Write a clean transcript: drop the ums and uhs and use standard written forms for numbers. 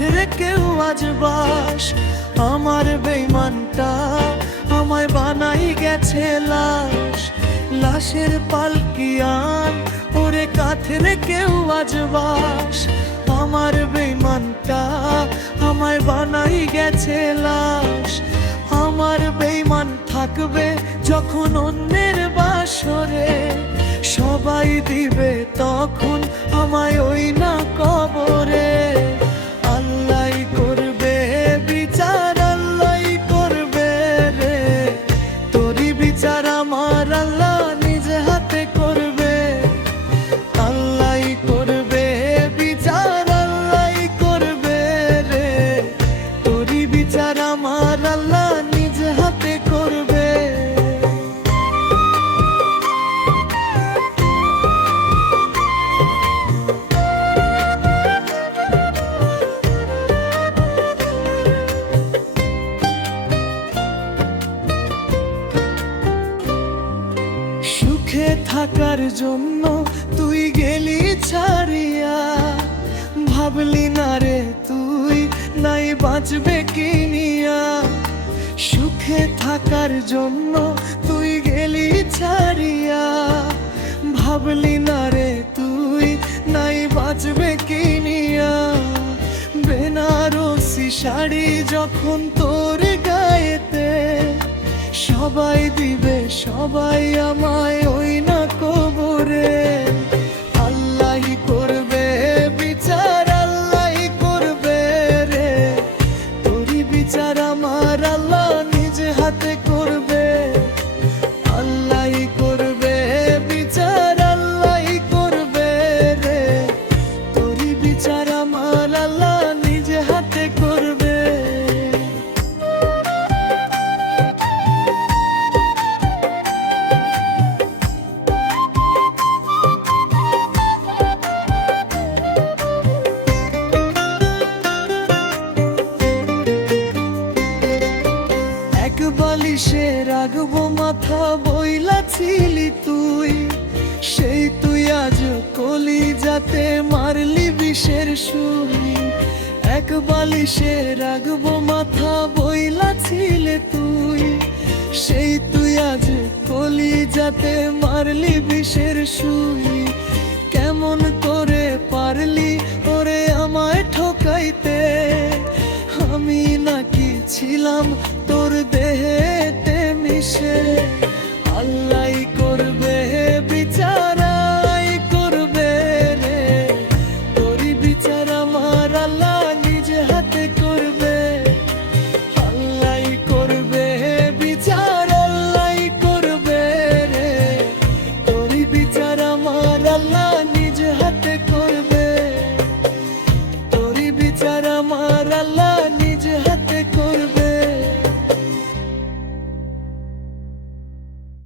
কাঠের কেউ আজ বাস। আমার বেঈমানটা আমায় বানাই গেছে লাশ। লাশের পালকি আন ওরে কাঠের কেউ আজ বাস। আমার বেঈমানটা আমায় বানাই গেছে লাশ। আমার বেঈমান থাকবে যখন অন্যের বাসরে, সবাই দিবে তখন আমায় ওই না কবরে। আল্লাহ করবে বিচার, আল্লাহ করবে রে, তোরই বিচার আমার আল্লাহ নিজে হাতে করবে। আল্লাহ করবে বিচার, আল্লাহ করবে রে, তোরই বিচার আমার আল্লাহ নিজে হাতে করবে। সুখে থাকার জন্য তুই গেলি ছাড়িয়া, ভাবলি না রে তুই নাই বাঁচবে কি নিয়া। সুখে থাকার জন্য তুই গেলি ছাড়িয়া, ভাবলি না রে তুই নাই বাঁচবে কি নিয়া। বেনারসি শাড়ি যখন তোর গায়েতে, সবাই দিবে সবাই আমায় ওই না কবরে। আল্লাহ করবে বিচার, আল্লাহ করবে রে, তোরই বিচার আমার আল্লাহ নিজে হাতে করবে। আল্লাহ করবে বিচার, আল্লাহ করবে রে, তোরই বিচার আমার আল্লাহ নিজে হাতে করবে। বালিশে রাখবো মাথা বইলা ছিলি তুই, সেই তুই আজ কলিজাতে মারলি বিষের সুই। এক বালিশে রাখবো মাথা বইলা ছিলে তুই, সেই তুই আজ কলিজাতে মারলি বিষের সুই। কেমন করে